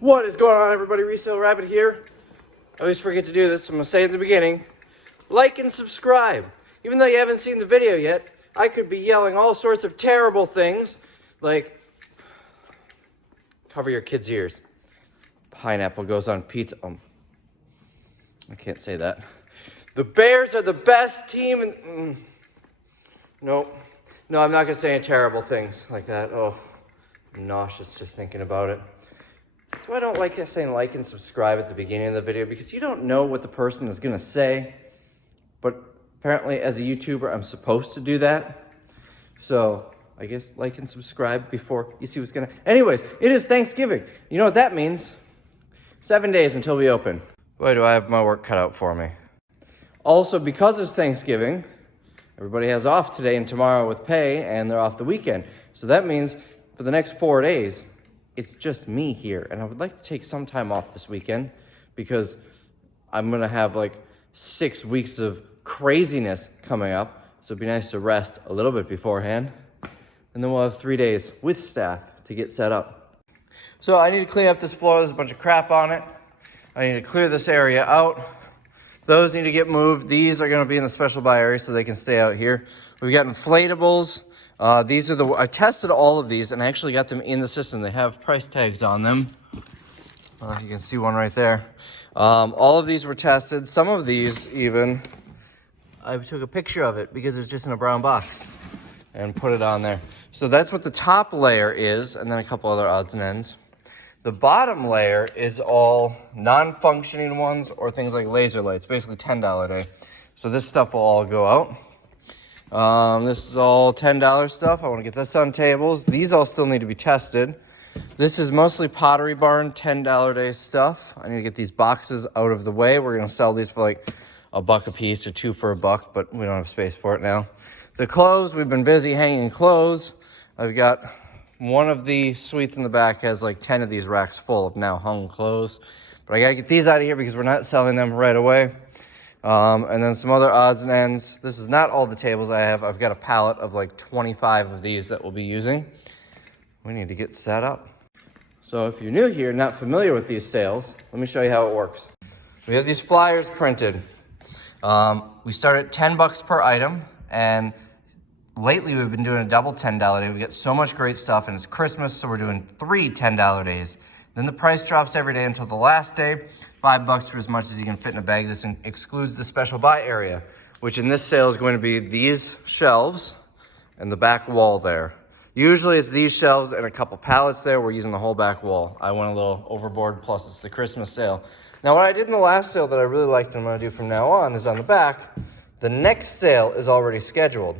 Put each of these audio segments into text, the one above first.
What is going on, everybody? Resale Rabbit here. I always forget to do this, so I'm going to say at the beginning, like and subscribe. Even though you haven't seen the video yet, I could be yelling all sorts of terrible things, like, cover your kids' ears. Pineapple goes on pizza. I can't say that. The Bears are the best team in... Nope. No, I'm not going to say any terrible things like that. Oh, I'm nauseous just thinking about it. That's why I don't like saying like and subscribe at the beginning of the video, because you don't know what the person is going to say. But apparently, as a YouTuber, I'm supposed to do that. So I guess like and subscribe before you see what's going to... Anyways, it is Thanksgiving. You know what that means? 7 days until we open. Boy, do I have my work cut out for me. Also, because it's Thanksgiving, everybody has off today and tomorrow with pay, and they're off the weekend. So that means for the next 4 days, it's just me here. And I would like to take some time off this weekend because I'm going to have like 6 weeks of craziness coming up. So it'd be nice to rest a little bit beforehand. And then we'll have 3 days with staff to get set up. So I need to clean up this floor. There's a bunch of crap on it. I need to clear this area out. Those need to get moved. These are going to be in the special buy area so they can stay out here. We've got inflatables. These are I tested all of these and I actually got them in the system. They have price tags on them. You can see one right there. All of these were tested. Some of these even, I took a picture of it because it was just in a brown box and put it on there. So that's what the top layer is, and then a couple other odds and ends. The bottom layer is all non-functioning ones or things like laser lights, basically $10 a day. So this stuff will all go out. This is all $10 stuff. I want to get this on tables. These all still need to be tested. This is mostly Pottery Barn $10 a day stuff. I need to get these boxes out of the way. We're going to sell these for like $1 a piece or 2 for $1, but we don't have space for it now. The clothes, we've been busy hanging clothes. I've got one of the suites in the back has like 10 of these racks full of now hung clothes. But I got to get these out of here because we're not selling them right away. And then some other odds and ends. This is not all the tables I have. I've got a pallet of like 25 of these that we'll be using. We need to get set up. So if you're new here, not familiar with these sales, let me show you how it works. We have these flyers printed. We start at $10 per item, and lately we've been doing a double $10 day. We get so much great stuff, and it's Christmas, so we're doing 3 $10 days. Then the price drops every day until the last day, $5 for as much as you can fit in a bag. This excludes the special buy area, which in this sale is going to be these shelves and the back wall there. Usually it's these shelves and a couple pallets there. We're using the whole back wall. I went a little overboard, plus it's the Christmas sale. Now what I did in the last sale that I really liked and I'm going to do from now on is on the back, the next sale is already scheduled.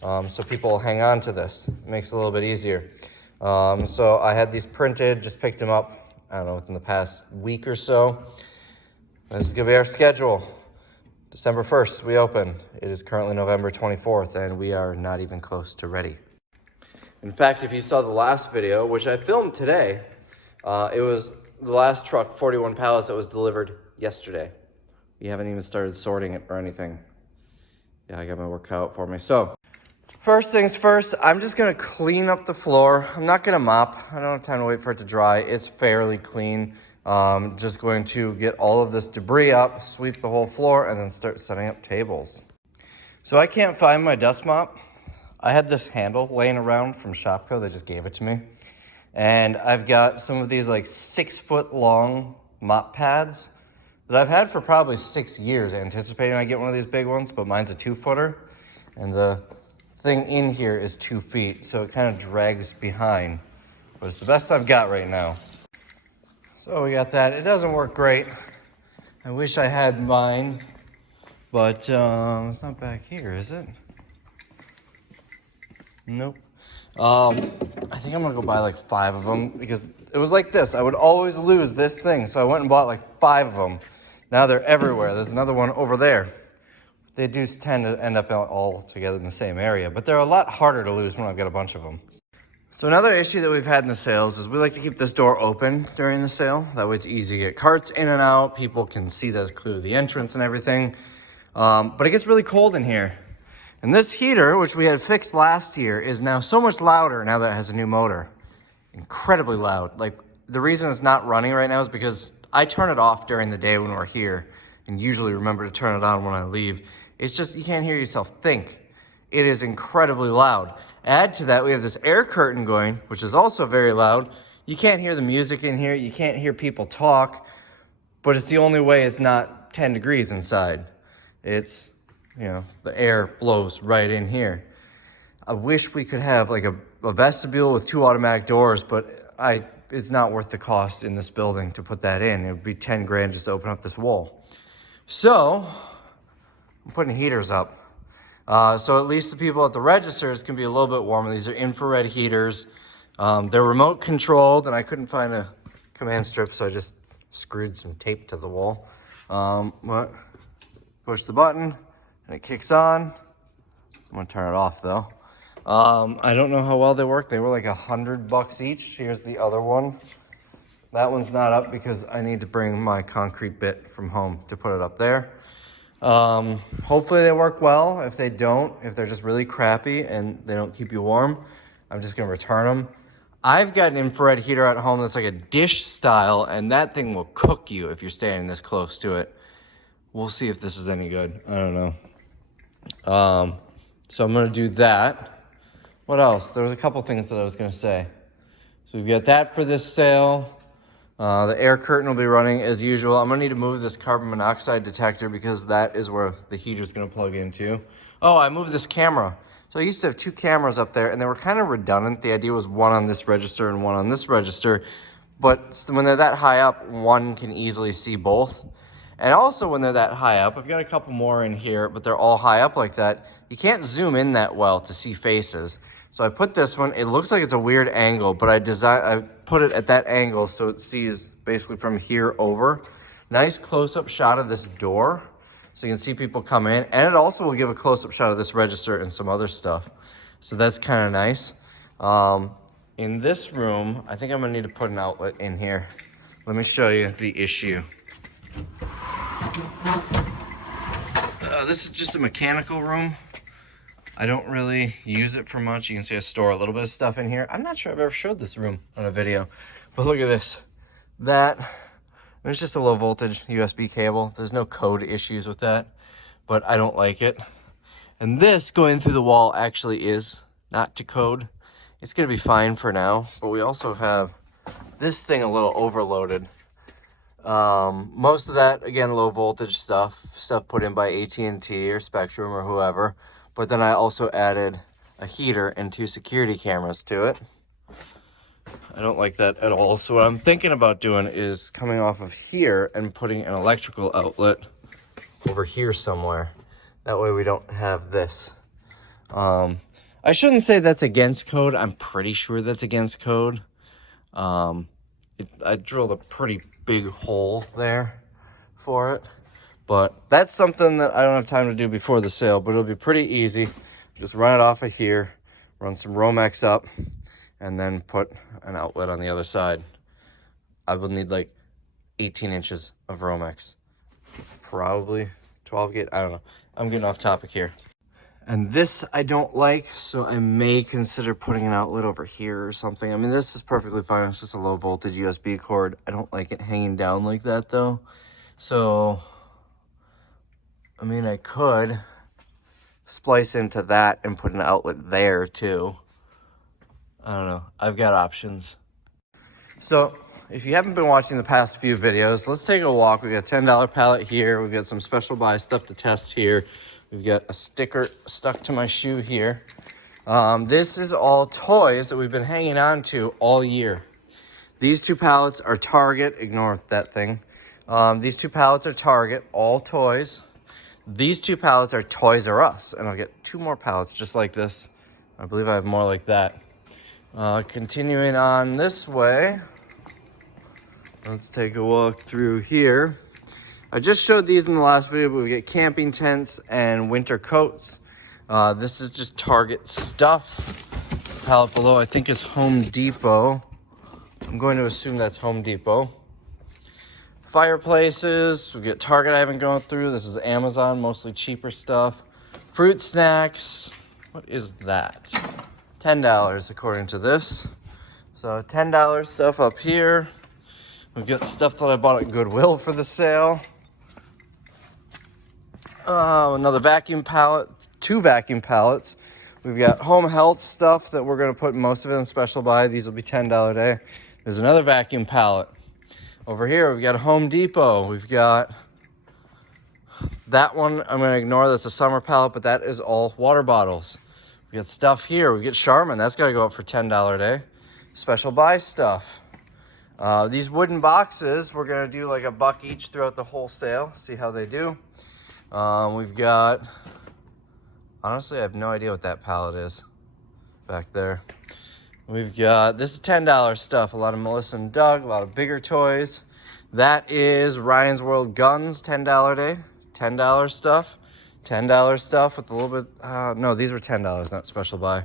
So people will hang on to this. It makes it a little bit easier. So I had these printed, just picked them up, I don't know, within the past week or so. This is going to be our schedule. December 1st, we open. It is currently November 24th, and we are not even close to ready. In fact, if you saw the last video, which I filmed today, it was the last truck, 41 pallets, that was delivered yesterday. We haven't even started sorting it or anything. Yeah, I got my work cut out for me. So, first things first, I'm just going to clean up the floor. I'm not going to mop. I don't have time to wait for it to dry. It's fairly clean. Just going to get all of this debris up, sweep the whole floor, and then start setting up tables. So I can't find my dust mop. I had this handle laying around from Shopko. They just gave it to me. And I've got some of these like 6-foot long mop pads that I've had for probably 6 years, anticipating I get one of these big ones, but mine's a 2-footer. And the thing in here is 2 feet, so it kind of drags behind. But it's the best I've got right now. So we got that. It doesn't work great. I wish I had mine, but it's not back here, is it? Nope. I think I'm gonna go buy like 5 of them because it was like this. I would always lose this thing, so I went and bought like 5 of them. Now they're everywhere. There's another one over there. They do tend to end up all together in the same area, but they're a lot harder to lose when I've got a bunch of them. So another issue that we've had in the sales is we like to keep this door open during the sale. That way it's easy to get carts in and out. People can see that's clearly the entrance and everything. But it gets really cold in here. And this heater, which we had fixed last year, is now so much louder now that it has a new motor. Incredibly loud. Like the reason it's not running right now is because I turn it off during the day when we're here and usually remember to turn it on when I leave. It's just, you can't hear yourself think. It is incredibly loud. Add to that, we have this air curtain going, which is also very loud. You can't hear the music in here. You can't hear people talk, but it's the only way it's not 10 degrees inside. It's, you know, the air blows right in here. I wish we could have like a vestibule with 2 automatic doors, but it's not worth the cost in this building to put that in. It would be 10 grand just to open up this wall. So I'm putting heaters up. So at least the people at the registers can be a little bit warmer. These are infrared heaters. They're remote controlled, and I couldn't find a command strip, so I just screwed some tape to the wall. Push the button and it kicks on. I'm gonna turn it off though. I don't know how well they work. They were like $100 each. Here's the other one. That one's not up because I need to bring my concrete bit from home to put it up there. Hopefully they work well. If they don't, if they're just really crappy and they don't keep you warm, I'm just gonna return them. I've got an infrared heater at home that's like a dish style, and that thing will cook you if you're standing this close to it. We'll see if this is any good. I don't know. So I'm gonna do that. What else? There was a couple things that I was gonna say. So we've got that for this sale. The air curtain will be running as usual. I'm gonna need to move this carbon monoxide detector because that is where the heater's gonna plug into. Oh, I moved this camera. So I used to have 2 cameras up there and they were kind of redundant. The idea was one on this register and one on this register. But when they're that high up, one can easily see both. And also when they're that high up, I've got a couple more in here, but they're all high up like that. You can't zoom in that well to see faces. So I put this one, it looks like it's a weird angle, but I put it at that angle so it sees basically from here over. Nice close-up shot of this door so you can see people come in. And it also will give a close-up shot of this register and some other stuff. So that's kind of nice. In this room, I think I'm gonna need to put an outlet in here. Let me show you the issue. This is just a mechanical room. I don't really use it for much. You can see I store a little bit of stuff in here. I'm not sure I've ever showed this room on a video, but look at this. There's just a low voltage USB cable. There's no code issues with that, but I don't like it. And this going through the wall actually is not to code. It's gonna be fine for now, but we also have this thing a little overloaded. Most of that, again, low voltage stuff put in by AT&T or Spectrum or whoever. But then I also added a heater and 2 security cameras to it. I don't like that at all. So what I'm thinking about doing is coming off of here and putting an electrical outlet over here somewhere. That way we don't have this. I shouldn't say that's against code. I'm pretty sure that's against code. I drilled a pretty big hole there for it. But that's something that I don't have time to do before the sale, but it'll be pretty easy. Just run it off of here, run some Romex up, and then put an outlet on the other side. I will need like 18 inches of Romex. Probably 12 gauge, I don't know. I'm getting off topic here. And this I don't like, so I may consider putting an outlet over here or something. I mean, this is perfectly fine. It's just a low voltage USB cord. I don't like it hanging down like that though. So, I mean, I could splice into that and put an outlet there too. I don't know. I've got options. So if you haven't been watching the past few videos, let's take a walk. We got a $10 pallet here. We've got some special buy stuff to test here. We've got a sticker stuck to my shoe here. This is all toys that we've been hanging on to all year. These 2 pallets are Target. Ignore that thing. These 2 pallets are Target, all toys. These 2 pallets are Toys R Us, and I'll get 2 more pallets just like this. I believe I have more like that. Continuing on this way, let's take a walk through here. I just showed these in the last video, but we get camping tents and winter coats. This is just Target stuff. The pallet below, I think, is Home Depot. I'm going to assume that's Home Depot. Fireplaces, we get Target I haven't gone through. This is Amazon, mostly cheaper stuff. Fruit snacks, what is that? $10 according to this. So $10 stuff up here. We've got stuff that I bought at Goodwill for the sale. Another vacuum pallet, 2 vacuum pallets. We've got home health stuff that we're going to put most of it in special buy. These will be $10 a day. There's another vacuum pallet. Over here, we've got a Home Depot. We've got that one. I'm going to ignore. That's a summer pallet, but that is all water bottles. We got stuff here. We get Charmin. That's got to go up for $10 a day. Special buy stuff. These wooden boxes, we're going to do like $1 each throughout the whole sale. See how they do. We've got, honestly, I have no idea what that pallet is back there. We've got, this is $10 stuff. A lot of Melissa and Doug, a lot of bigger toys. That is Ryan's World Guns, $10 a day. $10 stuff. $10 stuff with a little bit, no, these were $10, not special buy.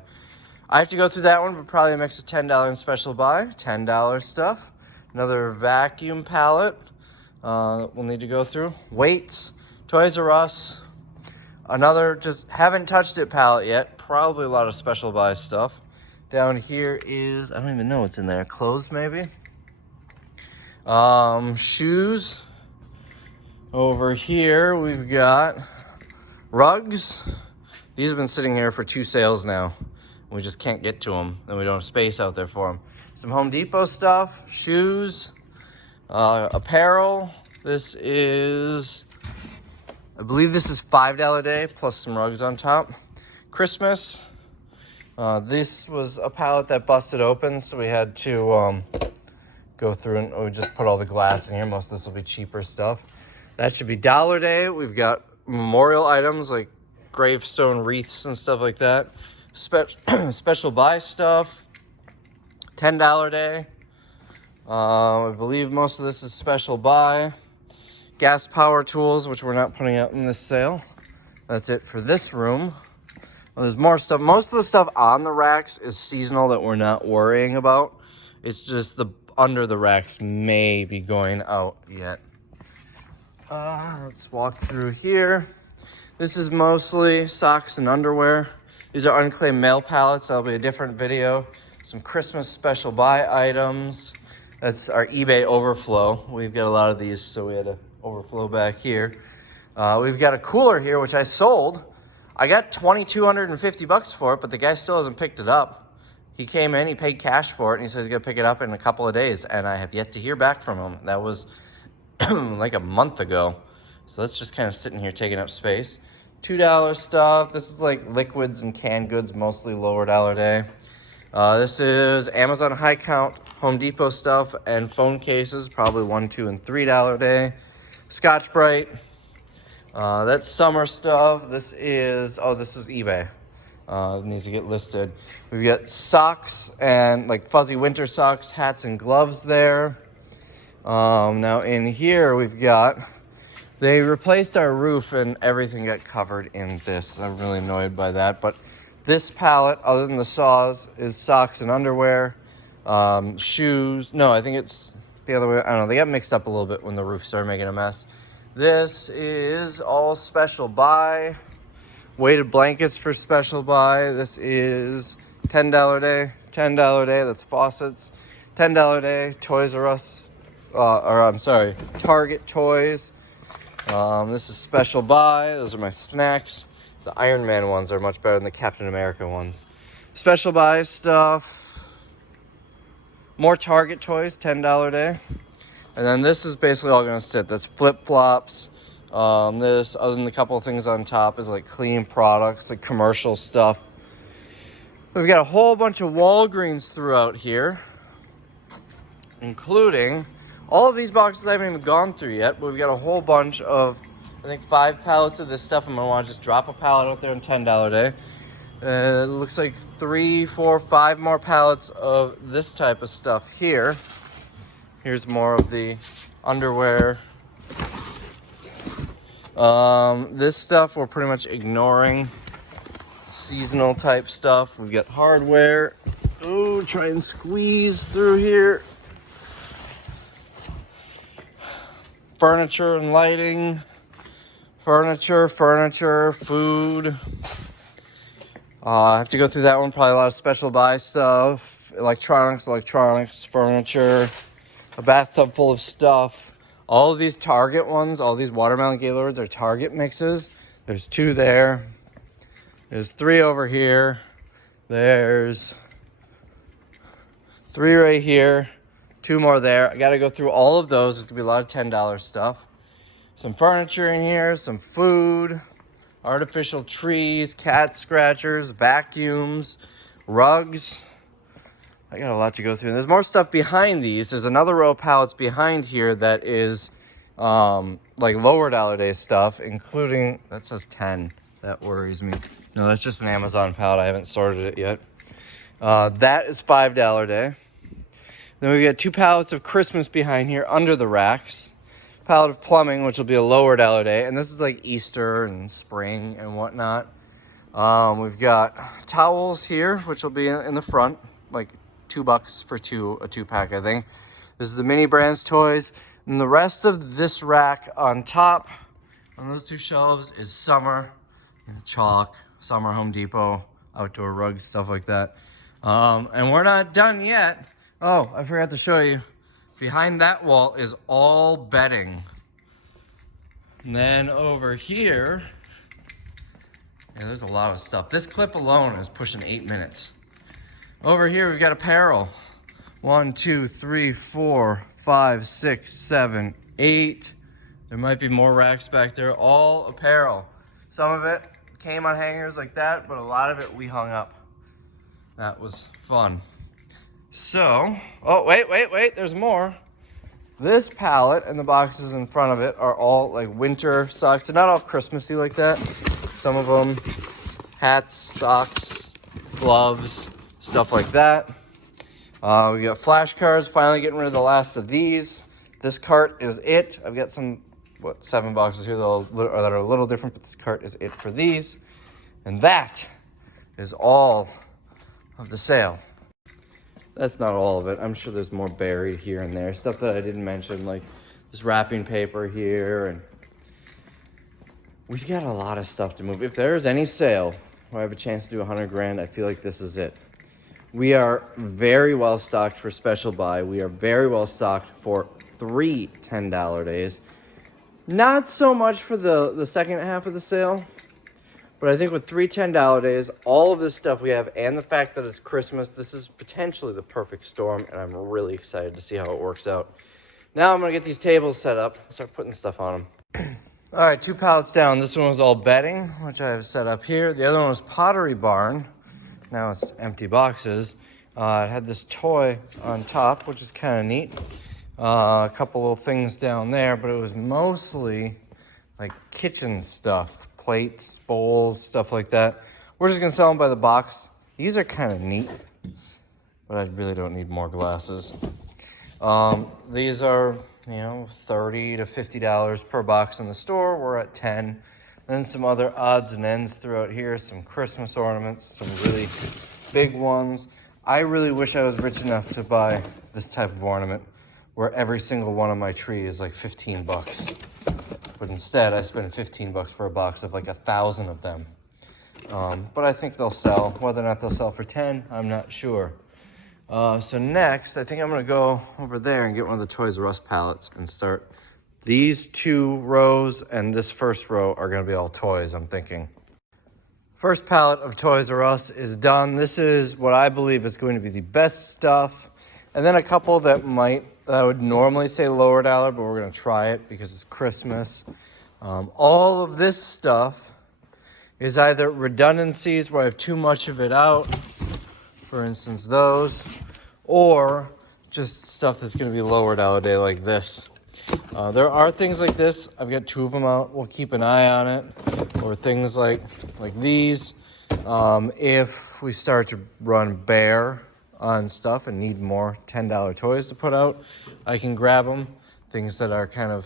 I have to go through that one, but probably a mix of $10 and special buy. $10 stuff. Another vacuum pallet we'll need to go through. Weights, Toys R Us. Another just haven't touched it pallet yet. Probably a lot of special buy stuff. Down here is, I don't even know what's in there. Clothes maybe. Shoes. Over here we've got rugs. These have been sitting here for 2 sales now. We just can't get to them, and we don't have space out there for them. Some Home Depot stuff, shoes, apparel. This is, I believe this is $5 a day plus some rugs on top. Christmas. This was a pallet that busted open, so we had to go through and we just put all the glass in here. Most of this will be cheaper stuff. That should be $1 a day. We've got memorial items like gravestone wreaths and stuff like that. Special buy stuff, $10 a day. I believe most of this is special buy. Gas power tools, which we're not putting out in this sale. That's it for this room. Well, there's more stuff. Most of the stuff on the racks is seasonal that we're not worrying about. It's just the under the racks may be going out yet. Let's walk through here. This is mostly socks and underwear. These are unclaimed mail pallets. That'll be a different video. Some Christmas special buy items. That's our eBay overflow. We've got a lot of these, so we had to overflow back here. We've got a cooler here, which I sold. I got $2,250 for it, but the guy still hasn't picked it up. He came in, he paid cash for it, and he says he's gonna pick it up in a couple of days, and I have yet to hear back from him. That was like a month ago. So that's just kind of sitting here taking up space. $2 stuff. This is like liquids and canned goods, mostly lower dollar day. This is Amazon High Count, Home Depot stuff, and phone cases, probably $1, $2, and $3 a day. Scotch-Brite. That's summer stuff. This is eBay. It needs to get listed. We've got socks and like fuzzy winter socks, hats and gloves there. Now in here we've got, they replaced our roof and everything got covered in this. I'm really annoyed by that, but this pallet, other than the saws, is socks and underwear, shoes. No, I think it's the other way. I don't know. They got mixed up a little bit when the roof started making a mess. This is all special buy. Weighted blankets for special buy. This is $10 a day. $10 a day. That's faucets. $10 a day. Toys R Us. Target toys. This is special buy. Those are my snacks. The Iron Man ones are much better than the Captain America ones. Special buy stuff. More Target toys, $10 a day. And then this is basically all going to sit. That's flip-flops. This, other than the couple of things on top, is like clean products, like commercial stuff. We've got a whole bunch of Walgreens throughout here, including all of these boxes I haven't even gone through yet, but we've got a whole bunch of, I think, 5 pallets of this stuff. I'm going to want to just drop a pallet out there on $10 a day. It looks like 3, 4, 5 more pallets of this type of stuff here. Here's more of the underwear. This stuff we're pretty much ignoring. Seasonal type stuff. We've got hardware. Oh, try and squeeze through here. Furniture and lighting. Furniture, food. I have to go through that one. Probably a lot of special buy stuff. Electronics, furniture. a bathtub full of stuff. All of these Target ones, all these watermelon Gaylords are Target mixes. There's 2 there. There's 3 over here. There's 3 right here. 2 more there. I gotta go through all of those. There's gonna be a lot of $10 stuff. Some furniture in here, some food, artificial trees, cat scratchers, vacuums, rugs. I got a lot to go through. And there's more stuff behind these. There's another row of pallets behind here that is like lower dollar day stuff, including, that says 10. That worries me. No, that's just an Amazon pallet. I haven't sorted it yet. That is $5 day. Then we got 2 pallets of Christmas behind here under the racks. Pallet of plumbing, which will be a lower dollar day. And this is like Easter and spring and whatnot. We've got towels here, which will be in the front, like $2 for a 2-pack, I think. This is the mini brands toys. And the rest of this rack on top, on those 2 shelves, is summer, chalk, summer Home Depot, outdoor rugs, stuff like that. And we're not done yet. Oh, I forgot to show you. Behind that wall is all bedding. And then over here, yeah, there's a lot of stuff. This clip alone is pushing 8 minutes. Over here, we've got apparel. 1, 2, 3, 4, 5, 6, 7, 8. There might be more racks back there. All apparel. Some of it came on hangers like that, but a lot of it we hung up. That was fun. So, oh, wait, there's more. This pallet and the boxes in front of it are all like winter socks. They're not all Christmassy like that. Some of them, hats, socks, gloves, stuff like that. We got flashcards, finally getting rid of the last of these. This cart is it. I've got some, 7 boxes here that are a little different, but this cart is it for these. And that is all of the sale. That's not all of it. I'm sure there's more buried here and there. Stuff that I didn't mention, like this wrapping paper here. And we've got a lot of stuff to move. If there is any sale where I have a chance to do 100 grand, I feel like this is it. We are very well stocked for special buy. We are very well stocked for 3 $10 days. Not so much for the second half of the sale. But I think with 3 $10 days, all of this stuff we have, and the fact that it's Christmas, this is potentially the perfect storm, and I'm really excited to see how it works out. Now I'm going to get these tables set up and start putting stuff on them. All right, 2 pallets down. This one was all bedding, which I have set up here. The other one was Pottery Barn. Now it's empty boxes. It had this toy on top, which is kind of neat. A couple little things down there, but it was mostly like kitchen stuff. Plates, bowls, stuff like that. We're just gonna sell them by the box. These are kind of neat, but I really don't need more glasses. These are, $30 to $50 per box in the store. We're at 10. Then some other odds and ends throughout here. Some Christmas ornaments, some really big ones. I really wish I was rich enough to buy this type of ornament where every single one on my tree is like 15 bucks. But instead, I spend 15 bucks for a box of like 1,000 of them. But I think they'll sell. Whether or not they'll sell for 10, I'm not sure. So next, I think I'm gonna go over there and get one of the Toys R Us pallets and start. These 2 rows and this first row are gonna be all toys, I'm thinking. First pallet of Toys R Us is done. This is what I believe is going to be the best stuff. And then a couple that I would normally say lower dollar, but we're gonna try it because it's Christmas. All of this stuff is either redundancies where I have too much of it out, for instance those, or just stuff that's gonna be lower dollar day like this. There are things like this. I've got 2 of them out. We'll keep an eye on it. Or things like these. If we start to run bare on stuff and need more $10 toys to put out, I can grab them. Things that are kind of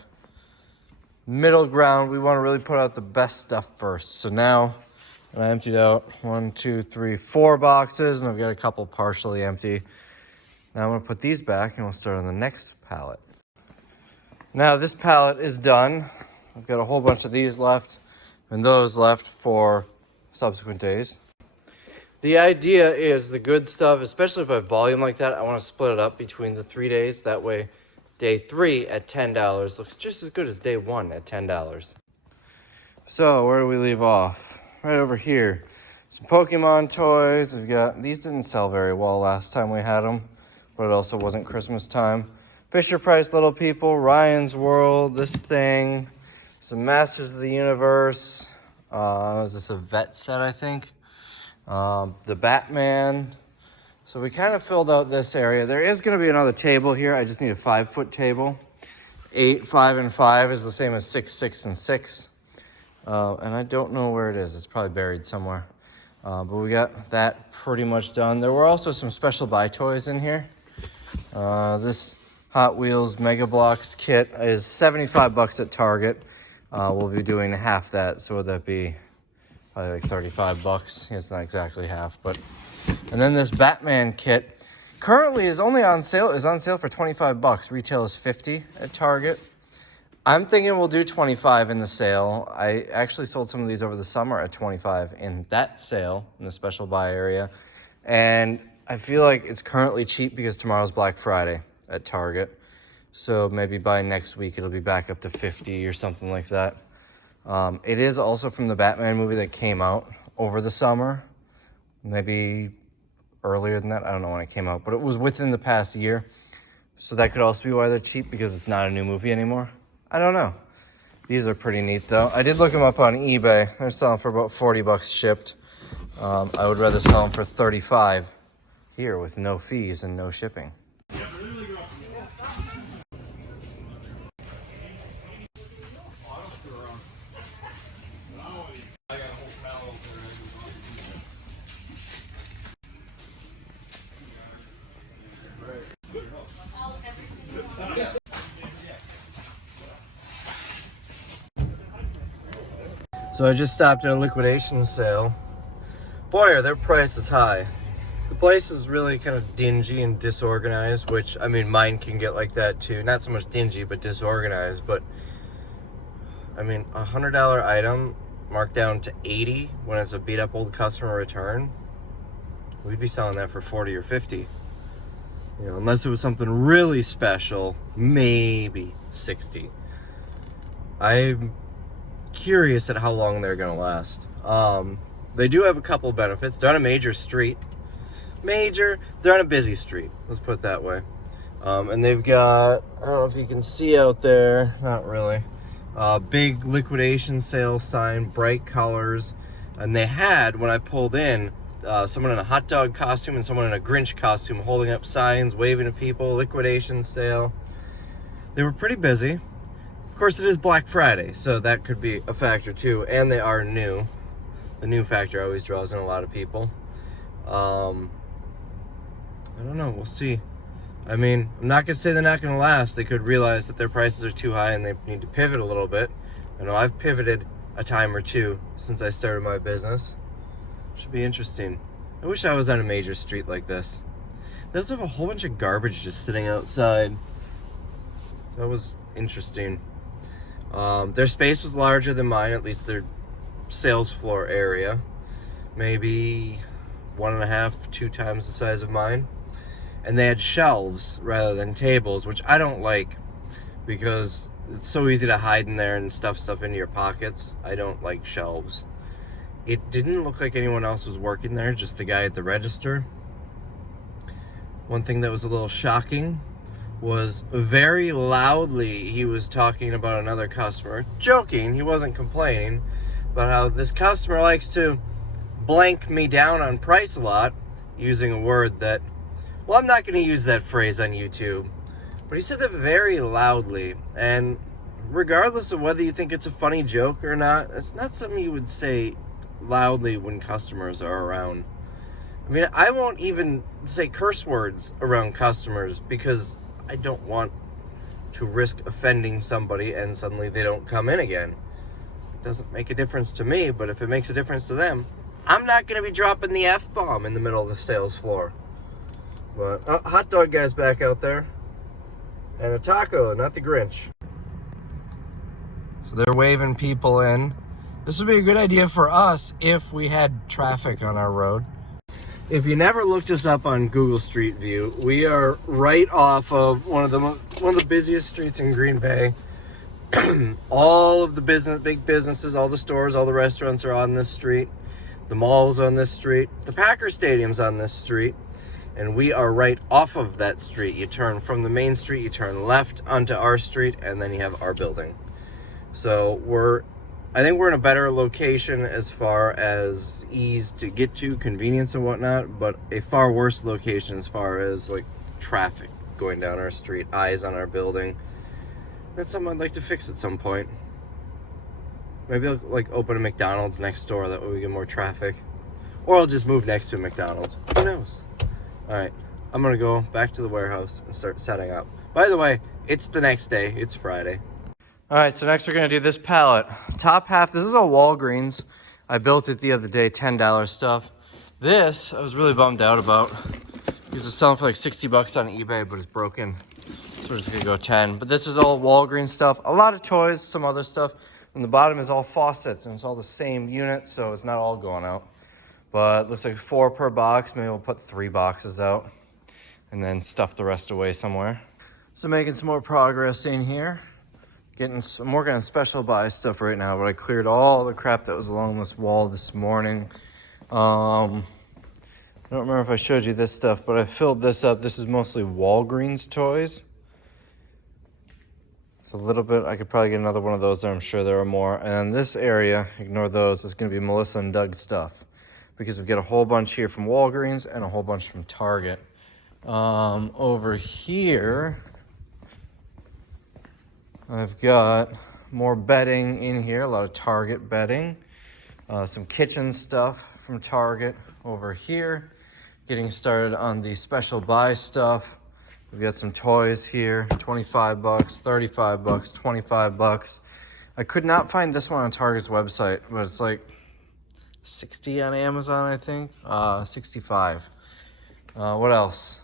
middle ground. We want to really put out the best stuff first. So now I emptied out 1, 2, 3, 4 boxes, and I've got a couple partially empty. Now I'm going to put these back and we'll start on the next pallet. Now this pallet is done. I've got a whole bunch of these left and those left for subsequent days. The idea is the good stuff, especially if I have volume like that, I want to split it up between the 3 days. That way Day 3 at $10 looks just as good as day 1 at $10. So where do we leave off? Right over here. Some Pokemon toys. We've got, these didn't sell very well last time we had them, but it also wasn't Christmas time. Fisher Price Little People, Ryan's World, this thing, some Masters of the Universe. Is this a vet set, I think? The Batman. So we kind of filled out this area. There is going to be another table here. I just need a 5-foot table. 8, 5, and 5 is the same as 6, 6, and 6. And I don't know where it is. It's probably buried somewhere. But we got that pretty much done. There were also some special buy toys in here. This Hot Wheels Mega Bloks kit is $75 at Target. We'll be doing half that, so would that be probably like $35? It's not exactly half, but. And then this Batman kit currently is only on sale. Is on sale for $25. Retail is $50 at Target. I'm thinking we'll do $25 in the sale. I actually sold some of these over the summer at $25 in that sale in the special buy area, and I feel like it's currently cheap because tomorrow's Black Friday at Target. So maybe by next week it'll be back up to $50 or something like that. It is also from the Batman movie that came out over the summer. Maybe earlier than that. I don't know when it came out, but it was within the past year. So that could also be why they're cheap, because it's not a new movie anymore. I don't know. These are pretty neat though. I did look them up on eBay. They're selling for about $40 shipped. I would rather sell them for $35 here with no fees and no shipping. So I just stopped at a liquidation sale. Boy, are their prices high. The place is really kind of dingy and disorganized, which, I mean, mine can get like that too. Not so much dingy, but disorganized. But, I mean, a $100 item marked down to $80 when it's a beat up old customer return, we'd be selling that for $40 or $50. You know, unless it was something really special, maybe $60. I'm curious at how long they're gonna last. They do have a couple benefits. They're on a major street. They're on a busy street, let's put it that way. And they've got, I don't know if you can see out there, not really, big liquidation sale sign, bright colors. And they had, when I pulled in, someone in a hot dog costume and someone in a Grinch costume holding up signs, waving to people, liquidation sale. They were pretty busy. Of course, it is Black Friday, so that could be a factor too, and they are new. The new factor always draws in a lot of people. I don't know, we'll see. I mean, I'm not gonna say they're not gonna last. They could realize that their prices are too high and they need to pivot a little bit. I know I've pivoted a time or two since I started my business. Should be interesting. I wish I was on a major street like this. They also have a whole bunch of garbage just sitting outside. That was interesting. Their space was larger than mine, at least their sales floor area. Maybe 1.5, 2 times the size of mine. And they had shelves rather than tables, which I don't like because it's so easy to hide in there and stuff into your pockets. I don't like shelves. It didn't look like anyone else was working there, just the guy at the register. One thing that was a little shocking was very loudly he was talking about another customer, joking, he wasn't complaining, but how this customer likes to blank me down on price a lot, using a word that, well, I'm not going to use that phrase on YouTube, but he said that very loudly. And regardless of whether you think it's a funny joke or not, it's not something you would say loudly when customers are around. I mean, I won't even say curse words around customers because I don't want to risk offending somebody and suddenly they don't come in again. It doesn't make a difference to me, but if it makes a difference to them, I'm not going to be dropping the F-bomb in the middle of the sales floor. But hot dog guy's back out there. And a taco, not the Grinch. So they're waving people in. This would be a good idea for us if we had traffic on our road. If you never looked us up on Google Street View, we are right off of one of the busiest streets in Green Bay. All of the big businesses, all the stores, all the restaurants are on this street. The mall's on this street. The Packers Stadium's on this street. And we are right off of that street. You turn from the main street, you turn left onto our street, and then you have our building. So I think we're in a better location as far as ease to get to, convenience and whatnot, but a far worse location as far as like traffic going down our street, eyes on our building. That's something I'd like to fix at some point. Maybe I'll like open a McDonald's next door, that way we get more traffic. Or I'll just move next to a McDonald's. Who knows? Alright, I'm gonna go back to the warehouse and start setting up. By the way, it's the next day, it's Friday. Alright, so next we're gonna do this pallet. Top half, this is all Walgreens. I built it the other day, $10 stuff. This, I was really bummed out about. Because it's selling for like 60 bucks on eBay, but it's broken. So we're just gonna go 10. But this is all Walgreens stuff. A lot of toys, some other stuff. And the bottom is all faucets, and it's all the same unit, so it's not all going out. But it looks like 4 per box. Maybe we'll put 3 boxes out and then stuff the rest away somewhere. So making some more progress in here. I'm working on special buy stuff right now, but I cleared all the crap that was along this wall this morning. I don't remember if I showed you this stuff, but I filled this up. This is mostly Walgreens toys. It's a little bit, I could probably get another one of those there. I'm sure there are more. And this area, ignore those, is gonna be Melissa and Doug's stuff, because we get a whole bunch here from Walgreens and a whole bunch from Target. Over here, I've got more bedding in here, a lot of Target bedding. Some kitchen stuff from Target over here. Getting started on the special buy stuff. We've got some toys here, 25 bucks, 35 bucks, 25 bucks. I could not find this one on Target's website, but it's like 60 on Amazon, I think. 65. What else?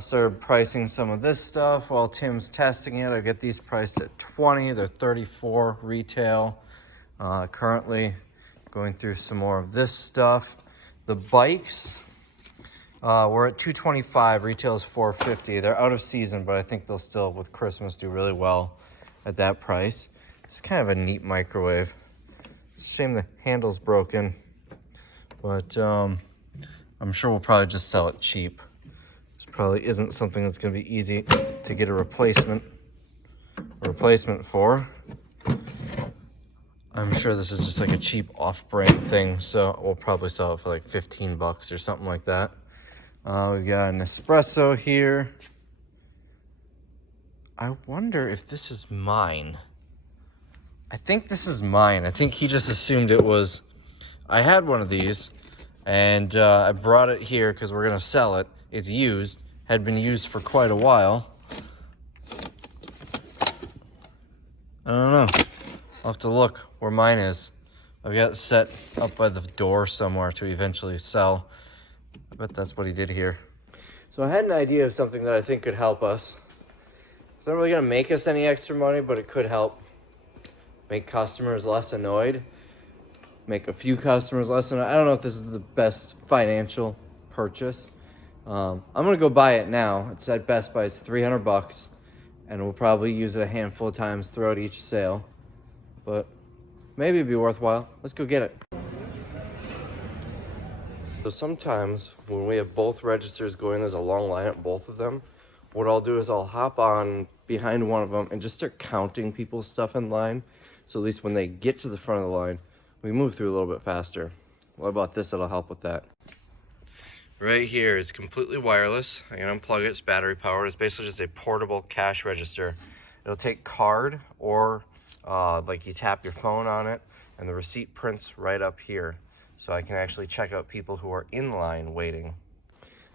Started pricing some of this stuff while Tim's testing it. I get these priced at 20. They're 34 retail. Currently going through some more of this stuff. The bikes, we're at 225. Retail is 450. They're out of season, but I think they'll still, with Christmas, do really well at that price. It's kind of a neat microwave. It's a shame the handle's broken, but I'm sure we'll probably just sell it cheap. This probably isn't something that's going to be easy to get a replacement for. I'm sure this is just like a cheap off-brand thing, so we'll probably sell it for like 15 bucks or something like that. We've got an espresso here. I wonder if this is mine. I think this is mine. I think he just assumed it was. I had one of these, and I brought it here because we're gonna sell it. It's used, had been used for quite a while. I don't know. I'll have to look where mine is. I've got it set up by the door somewhere to eventually sell. I bet that's what he did here. So I had an idea of something that I think could help us. It's not really gonna make us any extra money, but it could help make customers less annoyed. Make a few customers less annoyed. I don't know if this is the best financial purchase. I'm gonna go buy it now. It's at Best Buy. It's 300 bucks, and we'll probably use it a handful of times throughout each sale. But maybe it'd be worthwhile. Let's go get it. So sometimes when we have both registers going, there's a long line at both of them. What I'll do is I'll hop on behind one of them and just start counting people's stuff in line. So at least when they get to the front of the line, we move through a little bit faster. What about this? That'll help with that. Right here, it's completely wireless. I can unplug it, it's battery powered. It's basically just a portable cash register. It'll take card or like you tap your phone on it and the receipt prints right up here. So I can actually check out people who are in line waiting.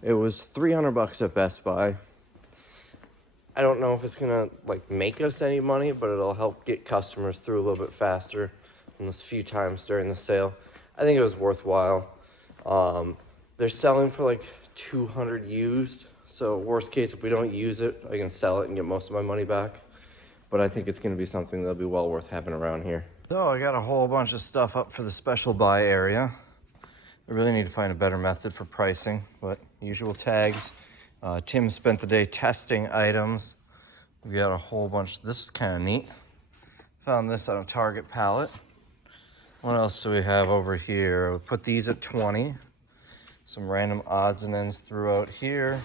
It was 300 bucks at Best Buy. I don't know if it's gonna like make us any money, but it'll help get customers through a little bit faster than those few times during the sale. I think it was worthwhile. They're selling for like 200 used. So worst case, if we don't use it, I can sell it and get most of my money back. But I think it's gonna be something that'll be well worth having around here. So I got a whole bunch of stuff up for the special buy area. I really need to find a better method for pricing, but usual tags. Tim spent the day testing items. We got a whole bunch. This is kind of neat. Found this on a Target pallet. What else do we have over here? We put these at 20. Some random odds and ends throughout here.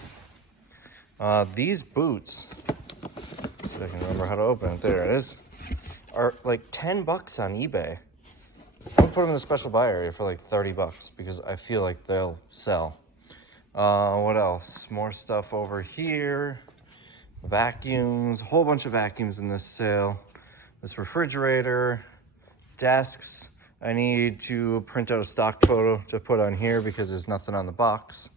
These boots, if I can remember how to open it, there it is, are like 10 bucks on eBay. I'm gonna put them in the special buy area for like 30 bucks because I feel like they'll sell. What else? More stuff over here. Vacuums, a whole bunch of vacuums in this sale. This refrigerator, desks. I need to print out a stock photo to put on here because there's nothing on the box.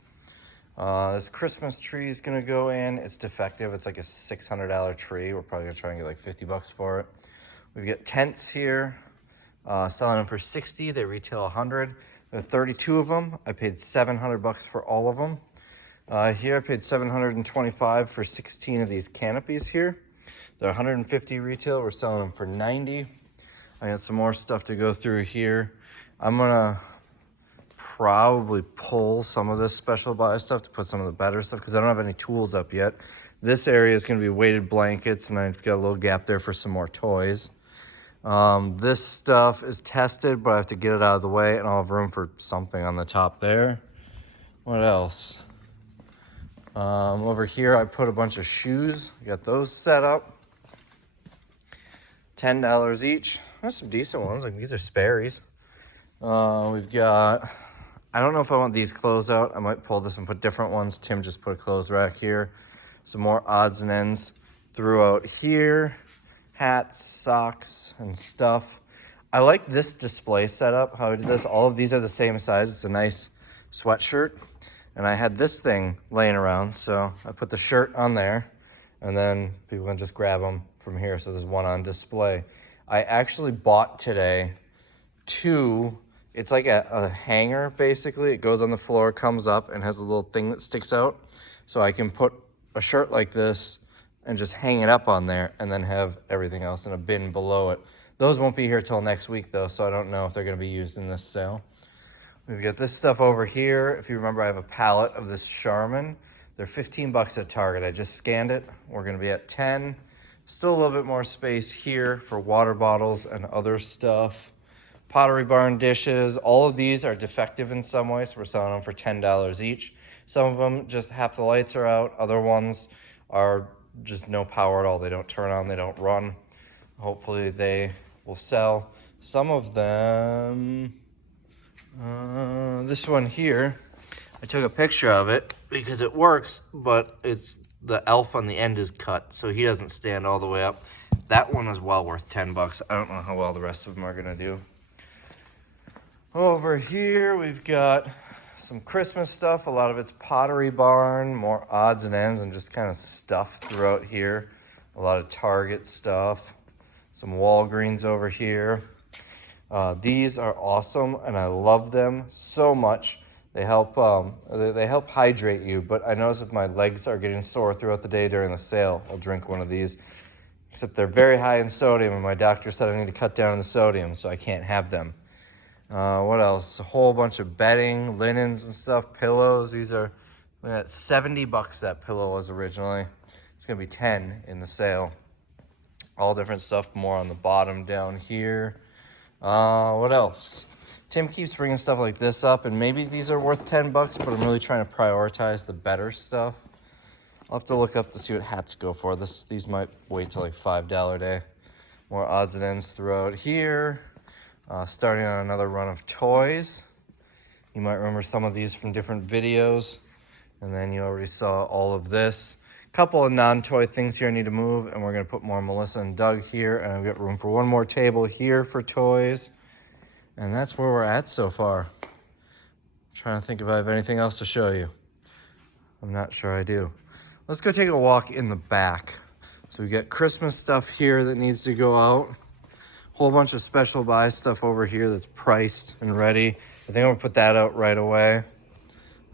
This Christmas tree is gonna go in. It's defective. It's like a $600 tree. We're probably gonna try and get like 50 bucks for it. We've got tents here. Selling them for 60. They retail 100. There are 32 of them. I paid 700 bucks for all of them. Here I paid 725 for 16 of these canopies here. They're 150 retail. We're selling them for 90. I got some more stuff to go through here. I'm gonna probably pull some of this special buy stuff to put some of the better stuff because I don't have any tools up yet. This area is gonna be weighted blankets, and I've got a little gap there for some more toys. This stuff is tested, but I have to get it out of the way, and I'll have room for something on the top there. What else? Over here, I put a bunch of shoes. I got those set up. $10 each. There's some decent ones. Like these are Sperry's. We've got, I don't know if I want these clothes out. I might pull this and put different ones. Tim just put a clothes rack here. Some more odds and ends throughout here. Hats, socks, and stuff. I like this display setup, how I did this. All of these are the same size. It's a nice sweatshirt. And I had this thing laying around, so I put the shirt on there, and then people can just grab them from here. So there's one on display. I actually bought today two. It's like a hanger, basically. It goes on the floor, comes up, and has a little thing that sticks out. So I can put a shirt like this and just hang it up on there and then have everything else in a bin below it. Those won't be here till next week though, so I don't know if they're gonna be used in this sale. We've got this stuff over here. If you remember, I have a pallet of this Charmin. They're 15 bucks at Target. I just scanned it. We're gonna be at 10. Still a little bit more space here for water bottles and other stuff. Pottery Barn dishes. All of these are defective in some way, so we're selling them for $10 each. Some of them, just half the lights are out. Other ones are just no power at all. They don't turn on, they don't run. Hopefully they will sell. Some of them, this one here, I took a picture of it because it works, but it's the elf on the end is cut, so he doesn't stand all the way up. That one is well worth 10 bucks. I don't know how well the rest of them are gonna do. Over here, we've got some Christmas stuff. A lot of it's Pottery Barn, more odds and ends and just kind of stuff throughout here. A lot of Target stuff. Some Walgreens over here. These are awesome and I love them so much. They help hydrate you, but I notice if my legs are getting sore throughout the day during the sale, I'll drink one of these. Except they're very high in sodium and my doctor said I need to cut down on the sodium, so I can't have them. What else? A whole bunch of bedding, linens and stuff, pillows. These are at 70 bucks that pillow was originally. It's gonna be 10 in the sale. All different stuff, more on the bottom down here. What else? Tim keeps bringing stuff like this up, and maybe these are worth 10 bucks, but I'm really trying to prioritize the better stuff. I'll have to look up to see what hats go for. These might wait till like $5 day. More odds and ends throughout here. Starting on another run of toys. You might remember some of these from different videos. And then you already saw all of this. Couple of non-toy things here I need to move, and we're gonna put more Melissa and Doug here, and I've got room for one more table here for toys. And that's where we're at so far. I'm trying to think if I have anything else to show you. I'm not sure I do. Let's go take a walk in the back. So we got Christmas stuff here that needs to go out. Whole bunch of special buy stuff over here that's priced and ready. I think I'm gonna put that out right away.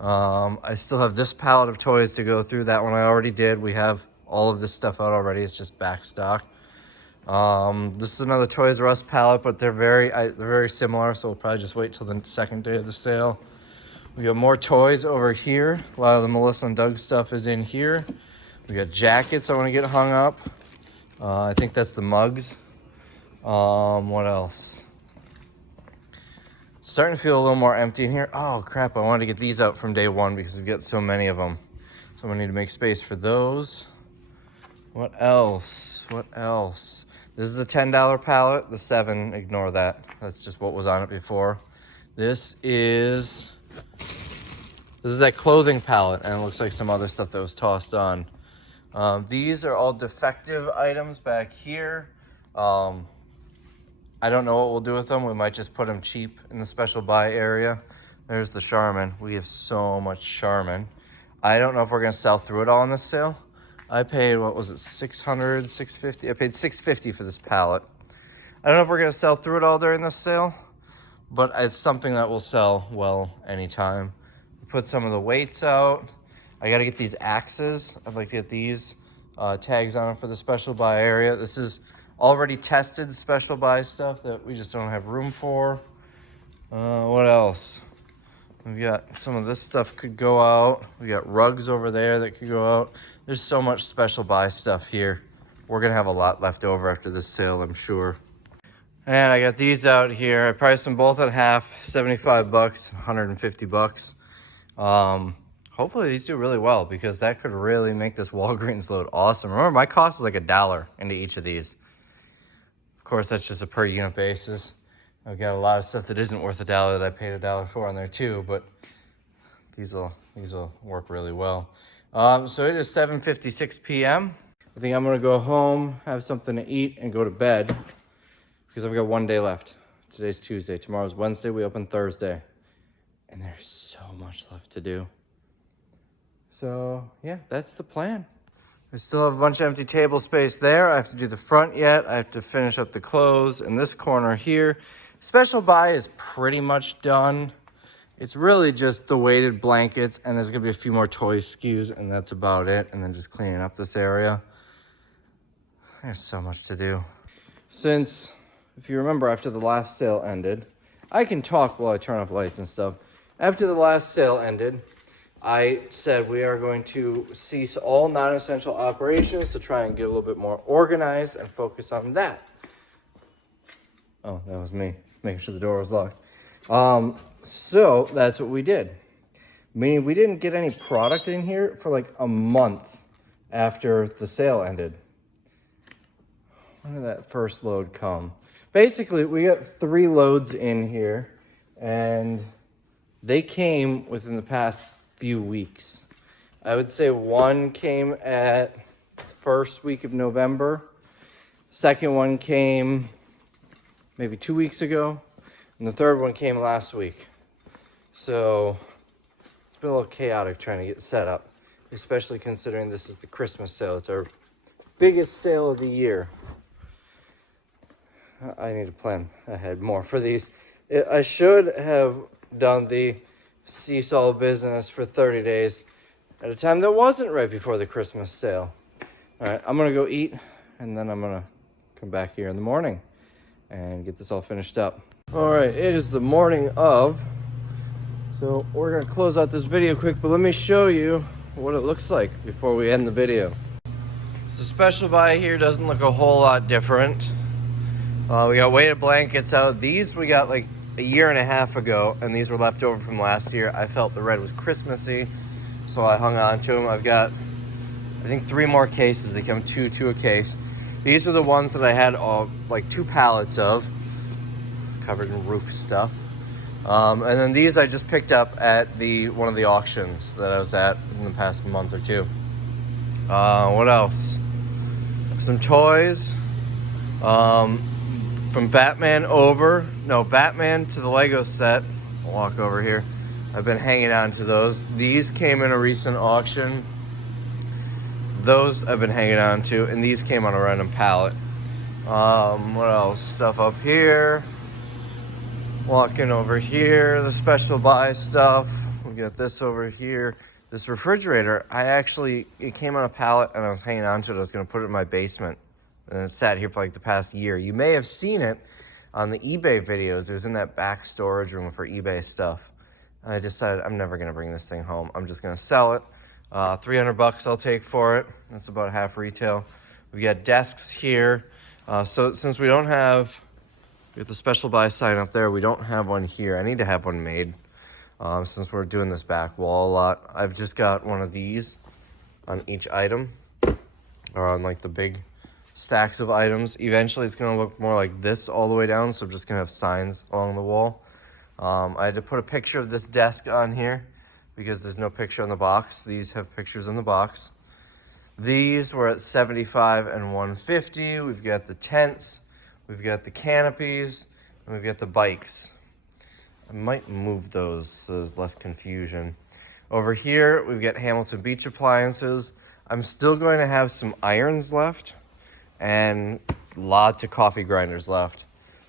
I still have this pallet of toys to go through. That one I already did. We have all of this stuff out already. It's just back stock. This is another Toys R Us pallet, but they're very similar, so we'll probably just wait till the second day of the sale. We got more toys over here. A lot of the Melissa and Doug stuff is in here. We got jackets I want to get hung up. I think that's the mugs. What else? Starting to feel a little more empty in here. Oh crap, I wanted to get these out from day one because we've got so many of them. So I need to make space for those. What else? What else? This is a $10 pallet. The 7, ignore that. That's just what was on it before. This is that clothing pallet, and it looks like some other stuff that was tossed on. These are all defective items back here. I don't know what we'll do with them. We might just put them cheap in the special buy area. There's the Charmin. We have so much Charmin. I don't know if we're gonna sell through it all in this sale. I paid, what was it, $600, $650? I paid $650 for this pallet. I don't know if we're gonna sell through it all during this sale, but it's something that will sell well anytime. Put some of the weights out. I gotta get these axes. I'd like to get these tags on them for the special buy area. This is already tested special buy stuff that we just don't have room for. What else? We've got some of this stuff could go out. We got rugs over there that could go out. There's so much special buy stuff here. We're gonna have a lot left over after this sale, I'm sure. And I got these out here. I priced them both at half, 75 bucks, 150 bucks. Hopefully these do really well because that could really make this Walgreens load awesome. Remember, my cost is like $1 into each of these. Of course, that's just a per unit basis. I've got a lot of stuff that isn't worth $1 that I paid $1 for on there too, but these will work really well. So it is 7:56 p.m. I think I'm gonna go home, have something to eat, and go to bed because I've got one day left. Today's Tuesday, tomorrow's Wednesday, we open Thursday. And there's so much left to do. So yeah, that's the plan. I still have a bunch of empty table space there. I have to do the front yet. I have to finish up the clothes in this corner here. Special buy is pretty much done. It's really just the weighted blankets, and there's gonna be a few more toy SKUs, and that's about it. And then just cleaning up this area. There's so much to do. Since, if you remember, after the last sale ended, I can talk while I turn off lights and stuff. After the last sale ended, I said we are going to cease all non-essential operations to try and get a little bit more organized and focus on that. Oh, that was me, making sure the door was locked. So that's what we did. Meaning we didn't get any product in here for like a month after the sale ended. When did that first load come? Basically, we got 3 loads in here, and they came within the past few weeks. I would say one came at first week of November. Second one came maybe 2 weeks ago. And the third one came last week. So it's been a little chaotic trying to get set up, especially considering this is the Christmas sale. It's our biggest sale of the year. I need to plan ahead more for these. I should have done the Seesaw business for 30 days at a time that wasn't right before the Christmas sale. All right, I'm gonna go eat, and then I'm gonna come back here in the morning and get this all finished up. All right, it is the morning of, so we're gonna close out this video quick, but let me show you what it looks like before we end the video. So special buy here doesn't look a whole lot different. We got weighted blankets out. These we got like a year and a half ago, and these were left over from last year. I felt the red was Christmassy, so I hung on to them. I've got, I think, 3 more cases. They come two a case. These are the ones that I had like 2 pallets of, covered in roof stuff. And then these I just picked up at one of the auctions that I was at in the past month or 2. What else? Some toys. From Batman to the Lego set. I'll walk over here. I've been hanging on to those. These came in a recent auction. Those I've been hanging on to, and these came on a random pallet. What else? Stuff up here. Walking over here, the special buy stuff. We got this over here. This refrigerator, it came on a pallet, and I was hanging on to it. I was gonna put it in my basement. And it sat here for like the past year. You may have seen it on the eBay videos. It was in that back storage room for eBay stuff. I decided I'm never gonna bring this thing home. I'm just gonna sell it. 300 bucks I'll take for it. That's about half retail. We got desks here. So since we don't have, we got the special buy sign up there, we don't have one here. I need to have one made since we're doing this back wall a lot. I've just got one of these on each item, or on like the big stacks of items. Eventually it's gonna look more like this all the way down, so I'm just gonna have signs along the wall. I had to put a picture of this desk on here because there's no picture on the box. These have pictures in the box. These were at 75 and 150. We've got the tents, we've got the canopies, and we've got the bikes. I might move those so there's less confusion. Over here, we've got Hamilton Beach appliances. I'm still going to have some irons left and lots of coffee grinders left.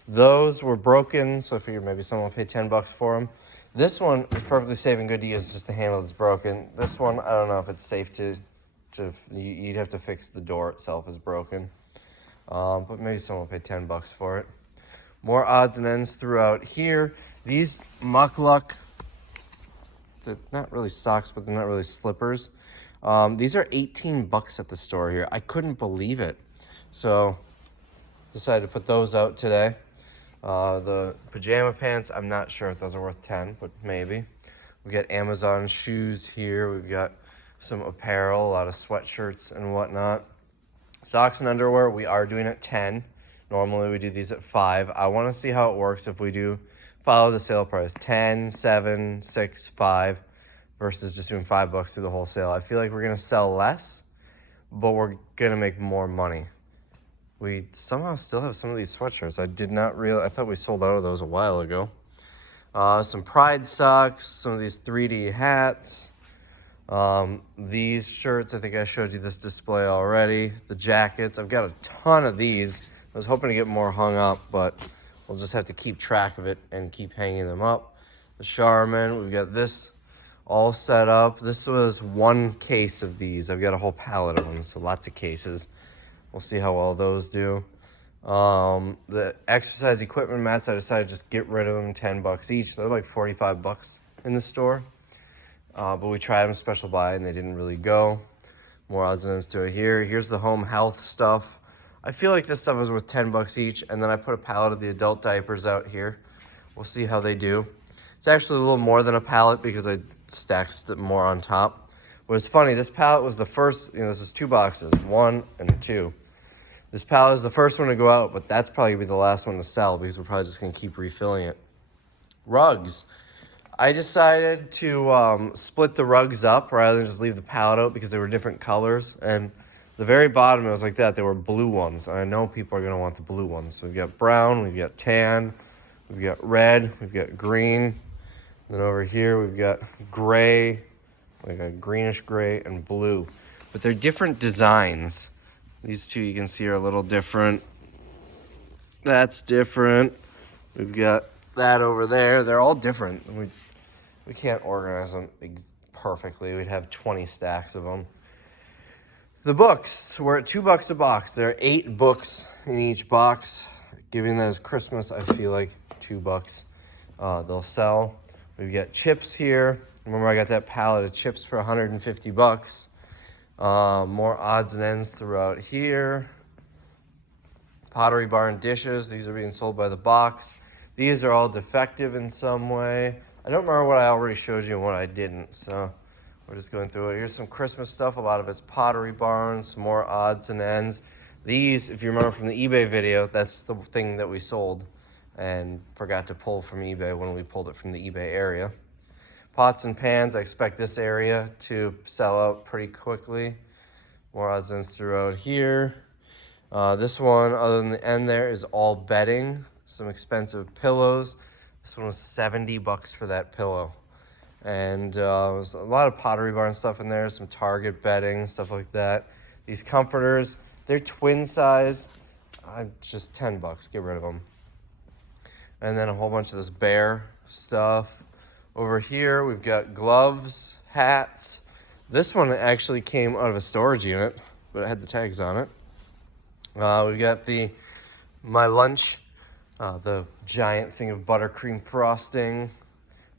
Those were broken, so I figured maybe someone will pay 10 bucks for them. This one is perfectly safe and good to use, just the handle that's broken. This one, I don't know if it's safe to you'd have to fix the door itself is broken. But maybe someone will pay 10 bucks for it. More odds and ends throughout here. These muckluck, they're not really socks, but they're not really slippers. These are 18 bucks at the store here. I couldn't believe it. So decided to put those out today. The pajama pants, I'm not sure if those are worth 10, but maybe. We got Amazon shoes here. We've got some apparel, a lot of sweatshirts and whatnot. Socks and underwear, we are doing at 10. Normally we do these at 5. I want to see how it works if we do follow the sale price. 10, 7, 6, 5 versus just doing 5 bucks through the whole sale. I feel like we're going to sell less, but we're going to make more money. We somehow still have some of these sweatshirts. I did not realize, I thought we sold out of those a while ago. Some Pride socks, some of these 3D hats. These shirts, I think I showed you this display already. The jackets, I've got a ton of these. I was hoping to get more hung up, but we'll just have to keep track of it and keep hanging them up. The Charmin, we've got this all set up. This was one case of these. I've got a whole pallet of them, so lots of cases. We'll see how well those do. The exercise equipment mats, I decided to just get rid of them, 10 bucks each. They're like 45 bucks in the store. But we tried them special buy and they didn't really go. More odds and ends to it here. Here's the home health stuff. I feel like this stuff is worth 10 bucks each. And then I put a pallet of the adult diapers out here. We'll see how they do. It's actually a little more than a pallet because I stacked more on top. But it's funny, this pallet was the first, this is 2 boxes, 1 and 2. This pallet is the first one to go out, but that's probably going to be the last one to sell because we're probably just going to keep refilling it. Rugs. I decided to split the rugs up rather than just leave the pallet out because they were different colors. And the very bottom, it was like that. They were blue ones. And I know people are going to want the blue ones. So we've got brown, we've got tan, we've got red, we've got green. And then over here, we've got gray, like a greenish gray and blue. But they're different designs. These two you can see are a little different. That's different. We've got that over there. They're all different. We can't organize them perfectly. We'd have 20 stacks of them. The books, we're at 2 bucks a box. There are 8 books in each box. Given that as Christmas, I feel like 2 bucks they'll sell. We've got chips here. Remember I got that pallet of chips for 150 bucks. More odds and ends throughout here. Pottery Barn dishes. These are being sold by the box. These are all defective in some way. I don't remember what I already showed you and what I didn't, so we're just going through it. Here's some Christmas stuff. A lot of it's Pottery Barn, some more odds and ends. These, if you remember from the eBay video, that's the thing that we sold and forgot to pull from eBay when we pulled it from the eBay area. Pots and pans, I expect this area to sell out pretty quickly. More odds and ends throughout here. This one, other than the end there, is all bedding. Some expensive pillows. This one was 70 bucks for that pillow. And there's a lot of Pottery Barn stuff in there, some Target bedding, stuff like that. These comforters, they're twin size. Just 10 bucks, get rid of them. And then a whole bunch of this bear stuff. Over here, we've got gloves, hats. This one actually came out of a storage unit, but it had the tags on it. We've got my lunch, the giant thing of buttercream frosting.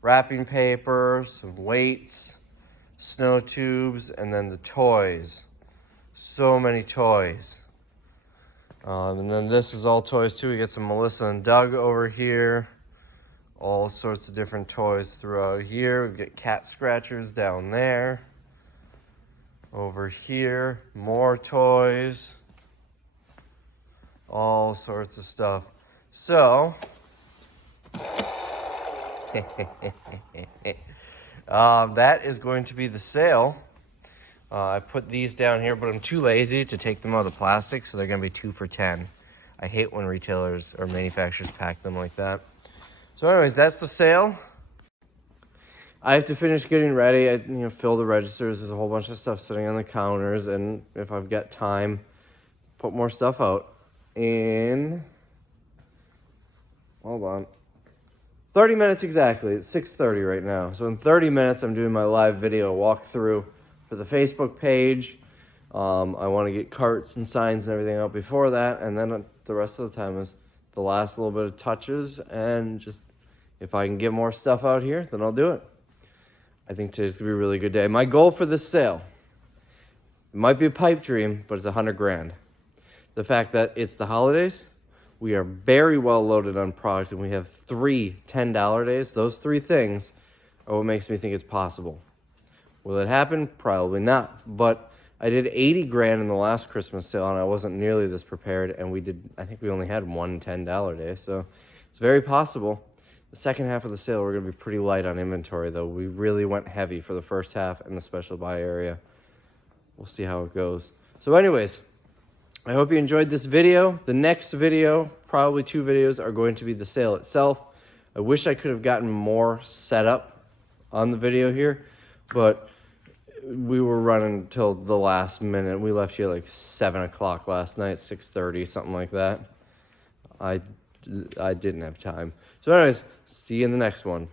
wrapping paper, some weights, snow tubes, and then the toys. So many toys. And then this is all toys too. We get some Melissa and Doug over here. All sorts of different toys throughout here. We get cat scratchers down there. Over here, more toys. All sorts of stuff. So, that is going to be the sale. I put these down here, but I'm too lazy to take them out of the plastic, so they're going to be 2 for $10. I hate when retailers or manufacturers pack them like that. So anyways, that's the sale. I have to finish getting ready. I fill the registers. There's a whole bunch of stuff sitting on the counters, and if I've got time, put more stuff out. Hold on, 30 minutes exactly. It's 6:30 right now. So in 30 minutes, I'm doing my live video walkthrough for the Facebook page. I want to get carts and signs and everything out before that, and then the rest of the time is the last little bit of touches, and just if I can get more stuff out here, then I'll do it. I think today's gonna be a really good day. My goal for this sale, it might be a pipe dream, but it's $100,000. The fact that it's the holidays, we are very well loaded on product, and we have 3 $10 days. Those 3 things are what makes me think it's possible. Will it happen? Probably not. But I did $80,000 in the last Christmas sale, and I wasn't nearly this prepared. And I think we only had 1 $10 day, so it's very possible. The second half of the sale, we're going to be pretty light on inventory, though. We really went heavy for the first half in the special buy area. We'll see how it goes. So anyways, I hope you enjoyed this video. The next video, probably 2 videos, are going to be the sale itself. I wish I could have gotten more set up on the video here, but we were running till the last minute. We left here like 7 o'clock last night, 6:30, something like that. I didn't have time. So anyways, see you in the next one.